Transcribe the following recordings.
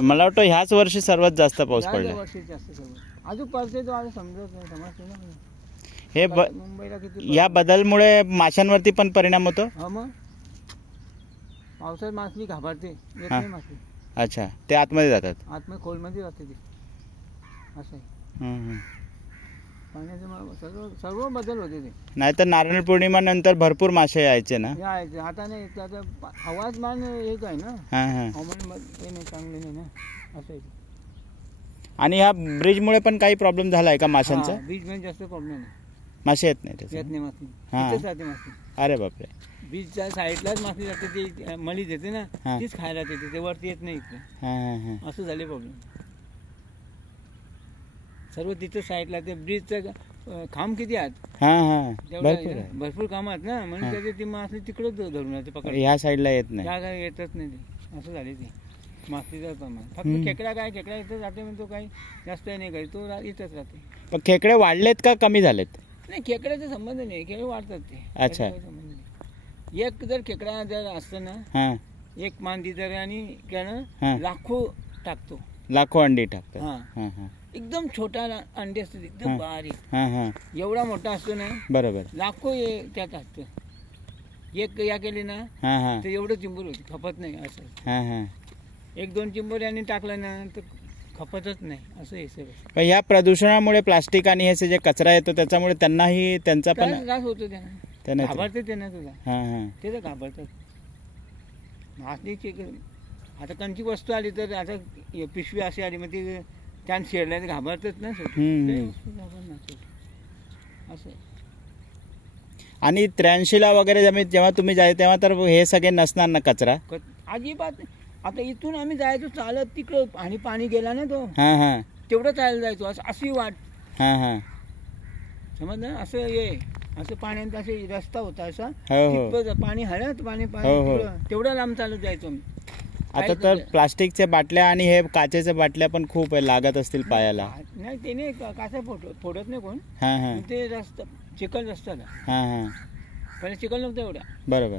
मला वाटतं ह्याच वर्षी सर्वात जास्त पाऊस पडला. अजून पडते तो आता समजत नाही, समजते ना. हे मुंबईला किती या बदलमुळे माशांवरती पण परिणाम होतो. हा मग पावसात मासली घाबरते, येत नाही मासली. अच्छा, ते आतमध्ये जातात. आतमध्ये खोलमध्ये जाते ती, असं आहे. पाण्याचं सर्व बदल होते ते. नाहीतर नारळ पौर्णिमा नंतर भरपूर मासे यायचे ना. यायचे आता नाही, आता हवामान एक आहे ना. हवामान हे नाही, चांगले नाही ना, असं आहे. आणि ह्या ब्रिजमुळे पण काही प्रॉब्लेम झाला आहे का माशांचा? ब्रिजमध्ये जास्त प्रॉब्लेम आहे, मासे येत नाही त्याचे. येत नाही मासली, तिथेच राहते मासली. अरे बापरे. बीचच्या साईडलाच मासली जाते, ती मळी देते ना, तीच खायला देते, ते वरती येत नाही इकडे. असं झाले प्रॉब्लेम. सर्व तिथं साईडला ते ब्रिजचं खांब किती आहेत, भरपूर काम आहेत ना, म्हणून त्याचे ती मासली तिकडे धरून राहते पकड. ह्या साईडला येत नाही, त्या येतच नाही ते. असं झाले ते मासलीचं प्रमाण. फक्त खेकडा काय, खेकडा इथं जाते म्हणतो, काही जास्त नाही, काही तो इथंच राहते. पण खेकडे वाढलेत का कमी झालेत? नाही, खेकड्याचा संबंध नाही, खेकडे वाढतात ते. अच्छा. एक जर खेकडा जर असतं ना, एक मांदी जर आणि लाखो टाकतो, लाखो अंडी टाकतो. एकदम छोटा अंडे असतात, एकदम बारीक. एवढा मोठा असतो ना, बरोबर, लाखो त्यात असतं. एक या केली ना तर एवढं चिंबूर होती, खपत नाही. असं एक दोन चिंबूर यांनी टाकलं ना तर खपतच नाही, असं हे सगळं. पण ह्या प्रदूषणामुळे प्लास्टिक आणि हे जे कचरा येतो त्याच्यामुळे त्यांनाही त्यांचा पण त्रास होतो. त्यांना घाबरते, त्यांना सुद्धा ते तर घाबरतात. मासलीची आता कोणची वस्तू आली तर, आता पिशवी अशी आली मग ती त्यानं शेडल्या घाबरतात ना. असं. आणि 83ला वगैरे जेव्हा तुम्ही जाय तेव्हा तर हे सगळे नसणार ना, कचरा अजिबात. आता इथून आम्ही जायचो चालत तिकडं, आणि पाणी गेला ना तो, तेवढं चालत जायचो. अशी वाट, समज ना, असं असं पाण्यात असे रस्ता होता असा, पाणी हळत पाणी तेवढं लांब चालत जायचो. आता तर प्लास्टिकच्या बाटल्या आणि हे काचेच्या बाटल्या पण खूप लागत असतील पायाला. नाही, ते नाही, काचा फोडत नाही कोण. ते रस्ता चिखल रस्त्याला, पहिले चिखल नव्हतं एवढा. बरोबर.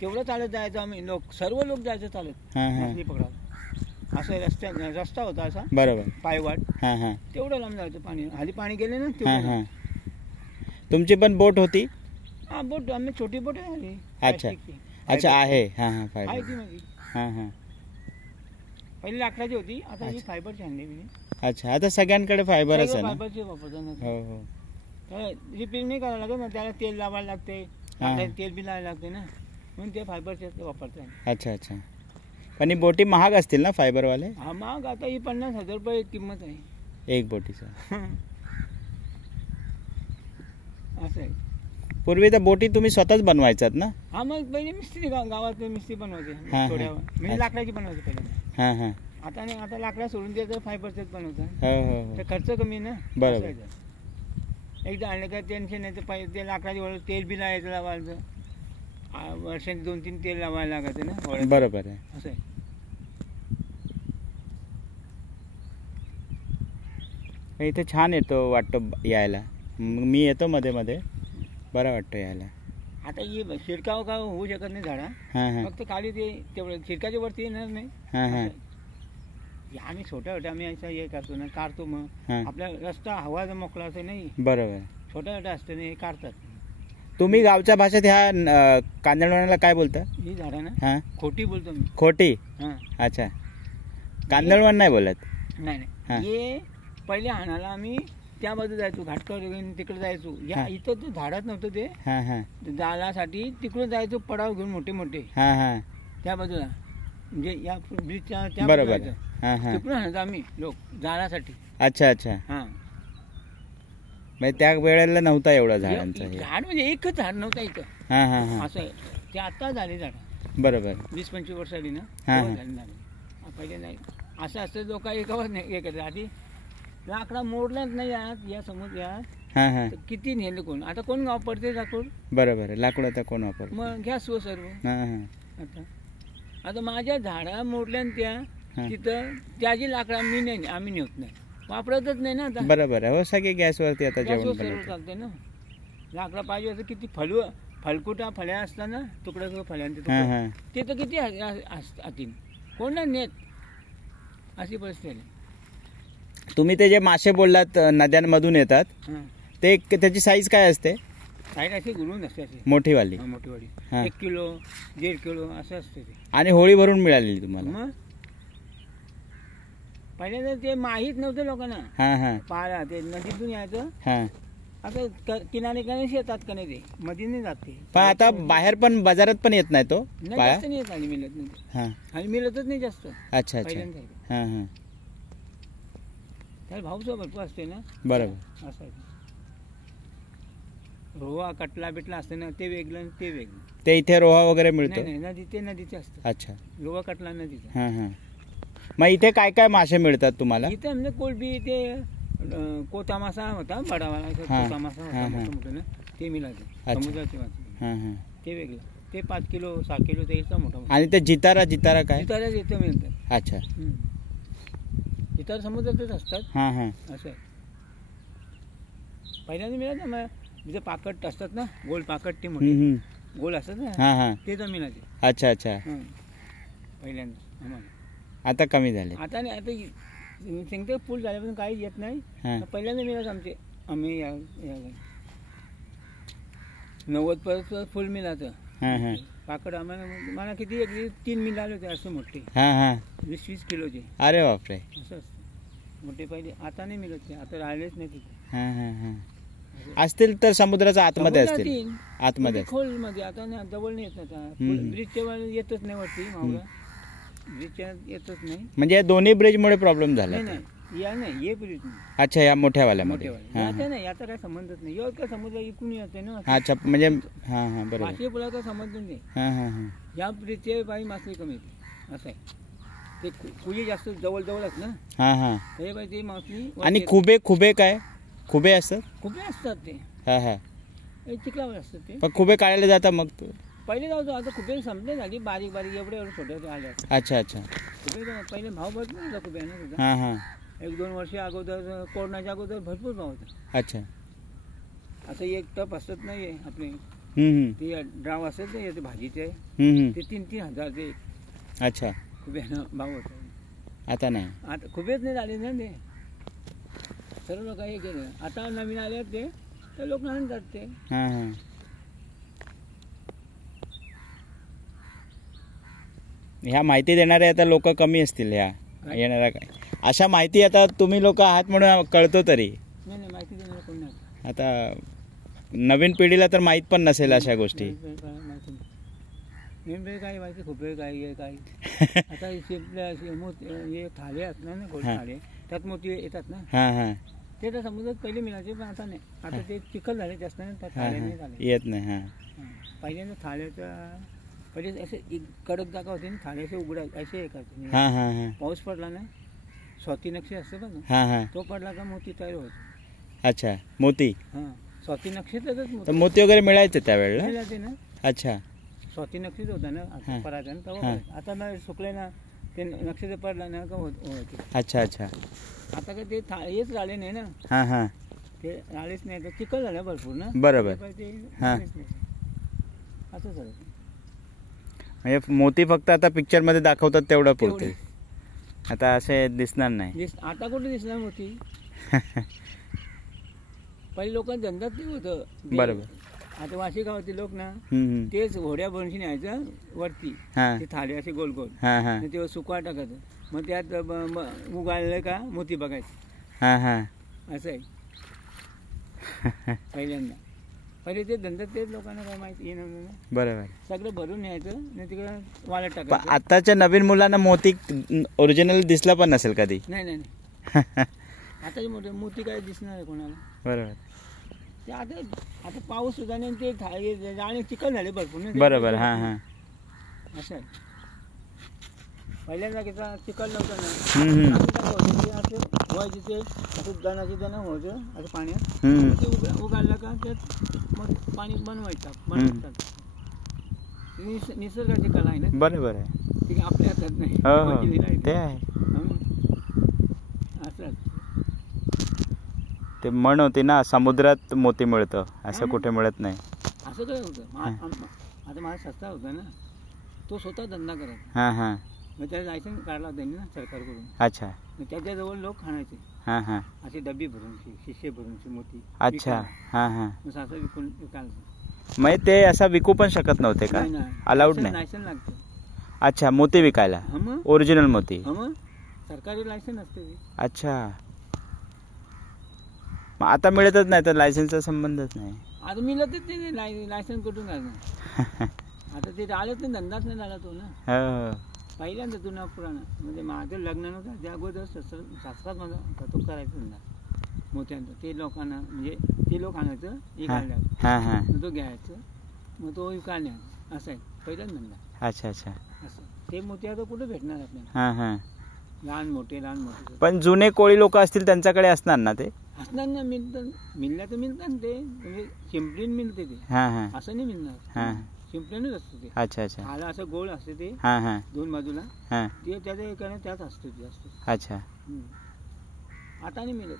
तेवढं चालत जायचं आम्ही, सर्व लोक जायचं चालत मासली पकडायला. असं रस्ता होता असा, बरोबर, पायवाट. तेवढं लांब जायचं. पाणी खाली पाणी गेले ना. तुमची पण बोट होती? हा, बोट आम्ही छोटी बोट आहे. अच्छा अच्छा, आहे. पहिली लाकडाची होती, आता ही फायबरची आणली मी. अच्छा, आता सगळ्यांकडे फायबरच आहे ना. फायबरची वापरतात. रिपेअर नाही करायला लागत ना, त्याला तेल लावायला लागते, तेल बी लावायला लागते ना, म्हणून ते फायबरचे वापरतात. अच्छा अच्छा. पण ही बोटी महाग असतील ना फायबरवाले? हा, महाग. आता ही 50,000 रुपये किंमत आहे एक बोटीचा. असं आहे. पूर्वी तर बोटी तुम्ही स्वतःच बनवायचात ना? हा, मग पहिले मिस्त्री, गावात मिस्त्री बनवायचे थोड्या. मी लाकडाची बनवायची पहिले. आता नाही, आता लाकडा सोडून द्यायचं, फायबरचेच बनवतात. तर खर्च कमी ना. बरोबर. एकदा आणलं का टेन्शन नाही. तर ते लाकडाची तेल बी लावायचं, लावायचं वर्षांनी 2-3 तेल लावायला लागायचं ना. बरोबर आहे. असं आहे. इथे छान येतो वाटतं यायला. मी येतो मध्ये मध्ये, बरं वाटतं यायला. आता ही शिरकाव का होऊ शकत नाही झाडा, फक्त खाली ते तेवढं शिरकाच्या वरती येणार नाही. आम्ही छोट्या छोट्या आम्ही असं हे करतो ना, काढतो. मग आपला रस्ता हवा मोकळा असं नाही. बरोबर. छोट्या छोट्या असते ना, हे काढतात. तुम्ही गावच्या भाषेत ह्या कांदळवनाला काय बोलता? ही झाडा ना खोटी बोलतो मी. खोटी. अच्छा, कांदळवन नाही बोलत? नाही नाही. हे पहिले हाणाला आम्ही त्या बाजू जायचो, घाटकर तिकडे जायचो. या इथं ते झाडात नव्हतं ते, जाळासाठी तिकडे जायचो, पडाव घेऊन मोठे मोठे त्या बाजूला, म्हणजे या ब्रिजच्या त्या बाजूला तिकडून हाणायचो आम्ही लोक जाळासाठी. अच्छा अच्छा. म्हणजे त्या वेळेला नव्हता एवढा झाडांचा. झाड म्हणजे एकच झाड नव्हता इथं. असं ते आता झाले झाड. बरोबर. 20-25 वर्ष आली ना, पहिले नाही. असं असतं लोक एकावर नाही करत. आधी लाकडा मोडलाच नाही या समोर या, किती नेलं कोण. आता कोण वापरते लाकूड? बरोबर आहे, लाकूड आता कोण वापर. मग घ्यास सर्व. आता माझ्या झाडा मोडल्या त्या तिथं, त्याची लाकडा मी नाही, आम्ही नेत नाही, वापरतच नाही ना आता. बरोबर आहे. हो, सगळे गॅसवरती आता जेवण सर्व चालते ना. लाकडा पाहिजे असं किती फलकुटा फळ्या असतात ना, तुकडं फळ्यांचे हां तुकडं, हां ते तर किती आतील कोण नाही नेत, अशी परिस्थिती आहे. तुम्ही ते जे मासे बोललात नद्यांमधून येतात हां, ते त्याची साईज काय असते? साईड अशी गुलून असते, अशी मोठीवाली? मोठीवाडी, हां. 1 किलो 1.5 किलो असं असते ते. आणि होळी भरून मिळालेली तुम्हाला? मग पहिल्यांदा ते माहीत नव्हतं लोकांना. हां हां पाळा ते नदीतून यायचं, हां. असं किनारे किनारे येतात का नाही, ते मध्ये नाही जात ते. पण आता बाहेर पण बाजारात पण येत नाही तो नाही, पाळा? जास्त नाही येत आणि मिळत नाही, हां. आणि मिळतच नाही जास्त अच्छा अच्छा. पहिल्यांदा. हां हां त्याला भावचा भरपूर असते ना, बरोबर. असं आहे. रोहा कटला बिटला असते ना, ते वेगळं आणि ते वेगळं. ते इथे रोहा वगैरे मिळतो? नाही नाही, नदी ते नदीचे असतं. अच्छा. रोहा कटला नदीचा. हां हां. मग इथे काय काय मासे मिळतात तुम्हाला? इथे म्हणजे कोलबी, ते कोता मासा होता बडावाला, हां. कोता मासा होता हां, हां. मोठं मोठं ना, ते मिळायचं. अच्छा. समुद्राचे मासे हां हां. ते वेगळं, ते 5 किलो 6 किलो ते यायचं मोठा मोठा. आणि ते जितारा जितारा काय? जितारा इथं मिळतात. अच्छा. जितारा समुद्रातच असतात. हां हां असं आहे. पहिल्यांदा मिळालं ना, मग तिथे पाकट असतात ना, गोल पाकट, ते मोठे गोल असतात ना, हां हां. ते तर मिळाले. अच्छा अच्छा. पहिल्यांदा आम्हाला. आता कमी झाले? आता नाही, आता सिंगते फुल झाल्यापासून काही येत नाही. हां. पहिल्यांदा मिळालं आमचे, आम्ही 90% फुल मिळालं. हां हां पाकड आम्हाला, मला किती 3 मिळाले होते असे मोठे, हां हां. 20-20 किलोचे. अरे बापरे. असं असतं मोठे पहिले. आता नाही मिळत ते, आता राहिलेच नाही तिथे. हां हां हां. असतील तर समुद्राच्या आतमध्ये असतील? आतमध्ये खोल मध्ये. आता नाही, जवळ नाही येत आता. ब्रिजच्या वर येतच नाही वरती मावळा, ब्रिजच्या येतच नाही. म्हणजे या दोन्ही ब्रिजमुळे प्रॉब्लेम झाला? नाही नाही, या नाही, ये ब्रिज नाही. अच्छा, या मोठ्यावाल्यामध्ये? मोठेवाले आता नाही, याचा काय संबंधच नाही. एवढं काय समुद्र इकडून येते ना. अच्छा, म्हणजे हां हां बरोबर. मासे पुलाचा संबंध नाही. हां हां हां. या ब्रिजचे बाई मासे कमी येते, असं आहे. ते कुली जास्त जवळ जवळच ना. हां हां. ते बाई ते मासे. आणि खुबे खुबे काय? खुबे असतात? खुबे असतात ते. हां हां. चिखलावर असतात ते. पण खुबे काढायला जाता मग? पहिले जाऊ, आता खुबे संपले झाली, बारीक बारीक एवढे एवढे छोटे छोटे आले. अच्छा अच्छा. खुबे पहिले भाव भरपूर होता खुब्याना सुद्धा. हां हां. 1-2 वर्ष अगोदर, कोरोनाच्या अगोदर भरपूर भाव होता. अच्छा. असं एक टप असत नाही आपले, ते ड्राव असत नाही, ते भाजीचे, ते 3-3 हजार ते. अच्छा. खुब्याना भाव होता. आता नाही? आता खुबेच नाही झाले ना ते, सर्व लोक हे केलं. आता नवीन आले ते, तर लोक आणतात ते. हां हां. ह्या माहिती देणारे आता लोक कमी असतील ह्या येणाऱ्या काय? अशा माहिती आता तुम्ही लोक आहात म्हणून कळतो तरी. नाही नाही, माहिती देणार कोण नाही. आता नवीन पिढीला तर माहीत पण नसेल अशा गोष्टी. नेमके काय माहिती, खुबे काय आहे काय. आता हे थाळे असणार ना, गोल थाळे, त्यात मोती येतात ना. हां हां. ते तर समुद्रात पहिले मिळायचे, पण आता नाही. आता ते चिखल झाले जास्त ना, त्या थाळ्याने झाले. येत नाही. हां. पहिल्यांदा थाळ्याच्या पहिले असे कडक जागा होती ना, थाळ्याचे उघडा असे हे करते. हां हां हां. पाऊस पडला ना, स्वाती नक्षी असते बघ, हां हां. तो पडला का मोती तयार होतो. अच्छा, मोती. हां, स्वाती नक्षीतच तर मोती वगैरे मिळायचे त्यावेळेला? मिळायचे ना. अच्छा. स्वाती नक्षीच होता ना पराचा ना, तेव्हा आता ना सुकले ना, ते नक्षीचं पडला ना का होते. अच्छा अच्छा. आता काय ते हेच राहिले नाही ना. हां हां. ते राहिलेच नाही, तर चिखल झालं भरपूर ना. बरोबर. ते हां. असं झालं. म्हणजे मोती फक्त आता पिक्चर मध्ये दाखवतात तेवढं पुरते, आता असे दिसणार नाही. आता कुठे दिसणार मोती. पहिले लोकांना धंदाच ते होतं. बरोबर. आता वाशी गावातील लोक ना, तेच घोड्या बनशी न्यायचं वरती, ते थाळे असे गोल गोल, ते सुका टाकायचं, मग त्यात उगाळलं का मोती बघायचं. असं आहे पहिल्यांदा. पहिले ते धंदा तेच लोकांना काय माहिती येणार ना. बरोबर. सगळं भरून न्यायचं नाही, तिकडं वाळत टाकायचं. आताच्या नवीन मुलांना मोती ओरिजिनल दिसला पण नसेल कधी. नाही नाही नाही. आताचे मोठे मोती काय दिसणार आहे कोणाला. बरोबर. ते आता पाऊस सुद्धा नाही, ते थाळे आणि चिखल झाले भरपूर ना. बरोबर. हां हां. असं आहे. पहिल्यांदा किती चिखल नव्हतं ना, असे व्हायचे, ते असं दणाची दणं व्हायचं असं पाण्यात, ते उगाडलं का त्यात मग पाणी बनवायचं. निसर्गाची कला आहे ना. बरोबर आहे. ती आपल्या हातात नाही. ते आहे असं. ते म्हण होती ना, समुद्रात मोती मिळतं, असं कुठे मिळत नाही. असं काय होतं आता माझा सस्ता होता ना, तो स्वतः धंदा करायचा. हां हां. मग त्याला लायसन्स काढला त्यांनी ना सरकारकडून. अच्छा. मग त्याच्याजवळ लोक खाण्याचे. हां हां. असे डबी भरून शिशे भरून मोठी. अच्छा. हां हां. मग असं विकून विकायला. मग ते असं विकू पण शकत नव्हते का? अलाउड नाही. लायसन्स लागतं. अच्छा, मोती विकायला. मग ओरिजिनल मोती. मग सरकारी लायसन्स असते. अच्छा. मग आता मिळतच नाही तर लायसन्सचा संबंधच नाही. आता मिळतच ते लायसन्स कुठून घालणार. आता ते आलंच नाही, धंदाच नाही झाला तो ना. हो. पहिल्यांदा जुना पुराणा म्हणजे माझं लग्न नव्हतं त्या अगोदर सासरात माझा तो करायचा धंदा मोत्यांचा. ते लोकांना म्हणजे ते लोक आणायचं विकायला. हां हां. मग तो घ्यायचं, मग तो विकायला असं आहे पहिलाच धंदा. अच्छा अच्छा. असं ते मोती आता कुठे भेटणार आपल्याला. हां हां. लहान मोठे. पण जुने कोळी लोक असतील त्यांच्याकडे असणार ना ते? असणार ना, मिळणार तर मिळतात ना ते, म्हणजे शिंपडीन मिळते ते. हां हां. असं नाही मिळणार. हां. शिंपड्यानच असतं ते. अच्छा अच्छा. खाला असं गोल असते ते. हां हां. दोन बाजूला. हां. ते त्याच्या एकाने त्यात असते ते असतं. अच्छा. आता नाही मिळत.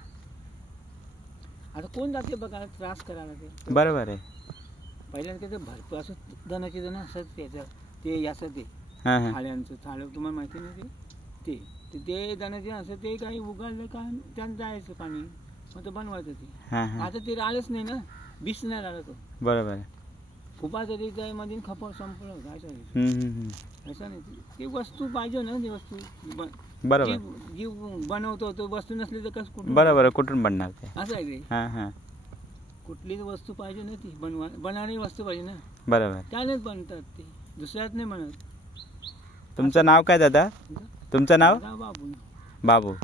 आता कोण जाते बघा त्रास करायला ते. बरोबर आहे. पहिल्यांदा त्याचं भरपूर असं दणाचे जण असत त्याचं ते असं ते हां हां. थाळ्यांचं थाळं तुम्हाला माहिती नाही ते ते दणाचे असं ते काही उगाडलं का त्यानं जायचं पाणी, मग ते बनवायचं ते. हां हां. आता ते राहिलंच नाही ना, बीस नाही राहिलं तो. बरोबर आहे. खूपाचं ते त्यामध्ये खपड संपलं काय असं नाही. ती वस्तू पाहिजे ना, ती वस्तू बरोबर. जी बनवतो तो वस्तू नसली तर कसं कुठून. बरोबर, कुठून बनणार ते. असं आहे ते. हां हां. कुठली वस्तू पाहिजे ना, ती बनवणारी वस्तू पाहिजे ना. बरोबर. त्यानेच बनतात ते, दुसऱ्यात नाही बनत. तुमचं नाव काय दादा? तुमचं नाव? बाबू. बाबू.